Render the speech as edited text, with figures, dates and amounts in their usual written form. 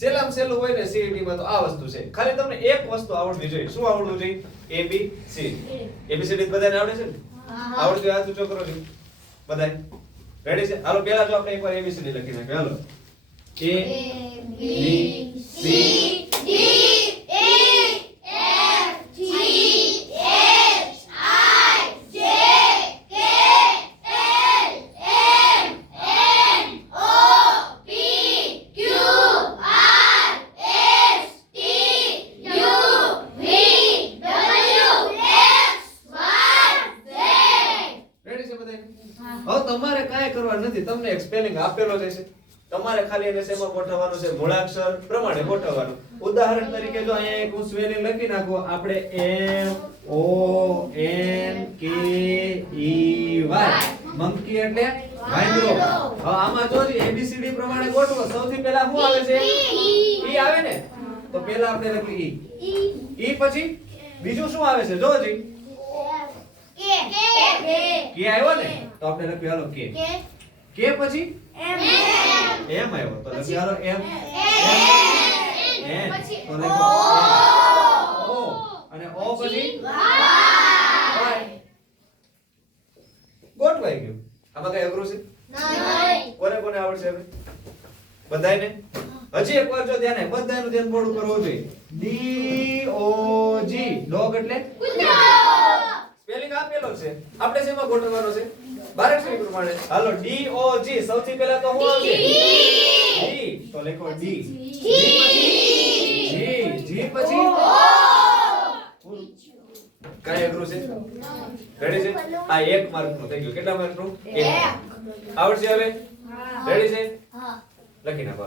સેલામ સેલું હોય ને સીઈટી માં તો આ વસ્તુ છે. ખાલી તમને એક વસ્તુ આવડવી જોઈએ. શું આવડવું જોઈએ? ABC. ABCD બધાને આવડે છે ને? આવડતું હાથ ઊંચો કરો છો બધાય. રેડી છે? હાલો પહેલા જો આપણે એકવાર ABCD લખી નાખીએ. હાલો. A B C D E F G H I J K L M N O P Q R S T U V W X Y Z. Ready છે બધાય? હવે તમારે કાંઈ કરવા નથી. તમને એક સ્પેલિંગ આપેલો જ છે. તમારે ખાલી એને શેમાં ગોઠવવાનું છે? મૂળાક્ષર પ્રમાણે ગોઠવવાનું. ઉદાહરણ તરીકે જો અહીંયા એક હું સ્પેલિંગ લખી નાખું. આપણે M O N K E Y monkey એટલે વાંદરો. હવે આમાં જો ABCD પ્રમાણે ગોઠવો. સૌથી પહેલા શું આવે છે? E આવે ને? તો પહેલા આપણે લખી E પછી બીજું શું આવે છે? જોજી K K આવ્યો ને? તો આપણે લખ્યું હાલો K. K પછી M M આવ્યો તો લખ્યું હાલો M. N પછી તો લખો O અને O પછી Y. ગોઠવાઈ ગયું. આમાં કઈ અઘરું છે? કોને કોને આવડશે હવે? બધાયને? હજી એકવાર જો ધ્યાન આપ. બધાયનું ધ્યાન થોડું કરવું જોઈએ. D O G ડોગ એટલે સ્પેલિંગ આપેલો છે. આપણે શેમાં ગોઠવવાનો છે? બારાક્ષરી પ્રમાણે. હાલો D O G સૌથી પહેલા તો શું આવશે? D તો લખો D. G પછી કાય અઘરું છે? રેડી છે? આ 1 માર્ક નું થઈ ગયું. કેટલા માર્ક નું? 1. આવડશે હવે? રેડી છે? લખી નાખો.